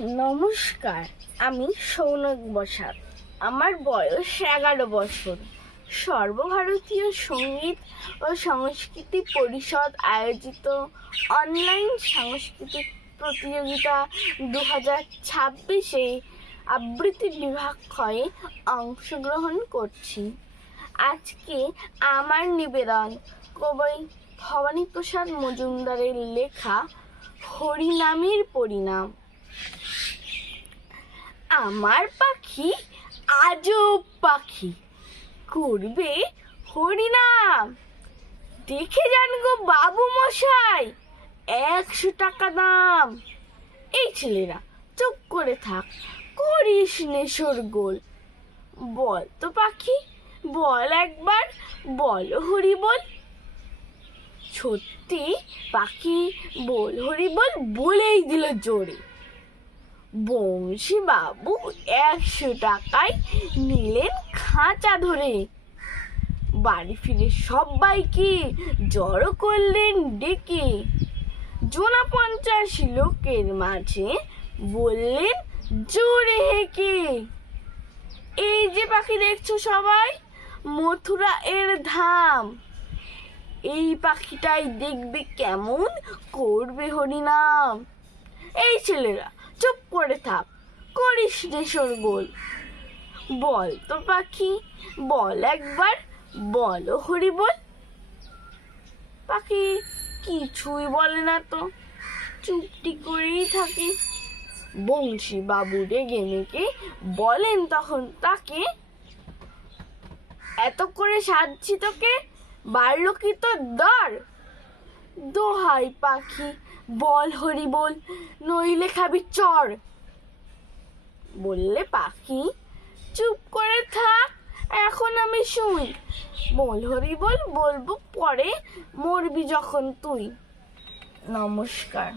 নমস্কার, আমি সৌনক বসাক। আমার বয়স 11 বছর। সর্বভারতীয় সঙ্গীত ও সংস্কৃতি পরিষদ আয়োজিত অনলাইন সাংস্কৃতিক প্রতিযোগিতা 2026-এ আবৃত্তি বিভাগ ক্ষয়ে অংশগ্রহণ করছি। আজকে আমার নিবেদন কবি ভবানীপ্রসাদ মজুমদারের লেখা হরিনামের পরিণাম। আমার পাখি আজব পাখি, করবে হরিনাম। দেখে যান গো বাবু মশাই, 100 টাকা দাম। এই ছেলেরা চুপ করে থাক, করিস নে শোরগোল। বল তো পাখি, বল একবার, বল হরি বল। সত্যি পাখি বল হরি বল বলেই দিল জোরে। বংশী বাবু 100 টাকায় নিলেন খাঁচা ধরে। বাড়ি ফিরে সবাইকে জড়ো করলেন ডেকে। জোনা 50 লোকের মাঝে বললেন জোরে হেঁকে, এই যে পাখি দেখছো সবাই, মথুরা এর ধাম। এই পাখিটাই দেখবে কেমন করবে হরিনাম। এই ছেলেরা চুপ করে থাক, করিস নে শোরগোল। বল তো পাখি, বল একবার, বল হরি বল। পাখি কিছুই বলে না তো, চুপটি করেই থাকে। বংশী বাবু রেগে মেগে বলেন তখন তাকে, এত করে সাজছি তোকে, বাড়লো কি তোর দর? দোহাই পাখি বল হরি বল, নইলে খাবি চর। বললে পাখি চুপ করে থাক, এখন আমি শুই। বল হরি বল বলবো পরে, মরবি যখন তুই। নমস্কার।